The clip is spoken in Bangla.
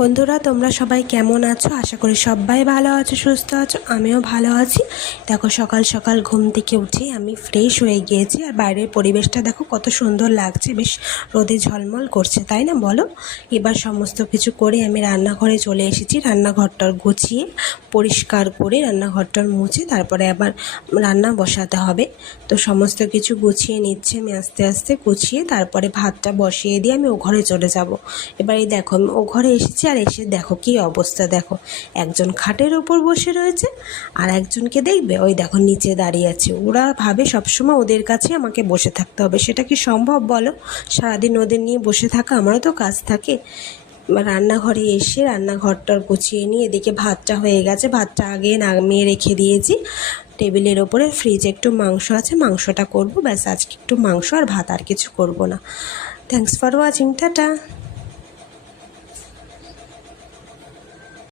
বন্ধুরা তোমরা সবাই কেমন আছো? আশা করি সবাই ভালো আছো, সুস্থ আছো। আমিও ভালো আছি। দেখো সকাল সকাল ঘুম থেকে উঠে আমি ফ্রেশ হয়ে গিয়েছি, আর বাইরের পরিবেশটা দেখো কত সুন্দর লাগছে, বেশ রোদে ঝলমল করছে, তাই না বলো? এবার সমস্ত কিছু করে আমি রান্নাঘরে চলে এসেছি। রান্নাঘরটা গুছিয়ে পরিষ্কার করে রান্নাঘরটা মুছে তারপরে আবার রান্না বসাতে হবে। তো সমস্ত কিছু গুছিয়ে নিচ্ছে আমি আস্তে আস্তে, গুছিয়ে তারপরে ভাতটা বসিয়ে দিয়ে আমি ও ঘরে চলে যাব। এবার এই দেখো আমি ও ঘরে এসেছি, আর এসে দেখো কি অবস্থা, দেখো একজন খাটের ওপর বসে রয়েছে আর একজনকে দেখবে ওই দেখো নিচে দাঁড়িয়ে আছে। ওরা ভাবে সবসময় ওদের কাছে আমাকে বসে থাকতে হবে, সেটা কি সম্ভব বলো? সারাদিন ওদের নিয়ে বসে থাকা, আমারও তো কাজ থাকে। রান্নাঘরে এসে রান্নাঘরটা গুছিয়ে নিয়ে এদিকে ভাতটা হয়ে গেছে, ভাতটা আগে নামিয়ে রেখে দিয়েছি টেবিলের ওপরে। ফ্রিজে একটু মাংস আছে, মাংসটা করব ব্যাস। আজকে একটু মাংস আর ভাত, আর কিছু করব না। Thanks for watching, tata.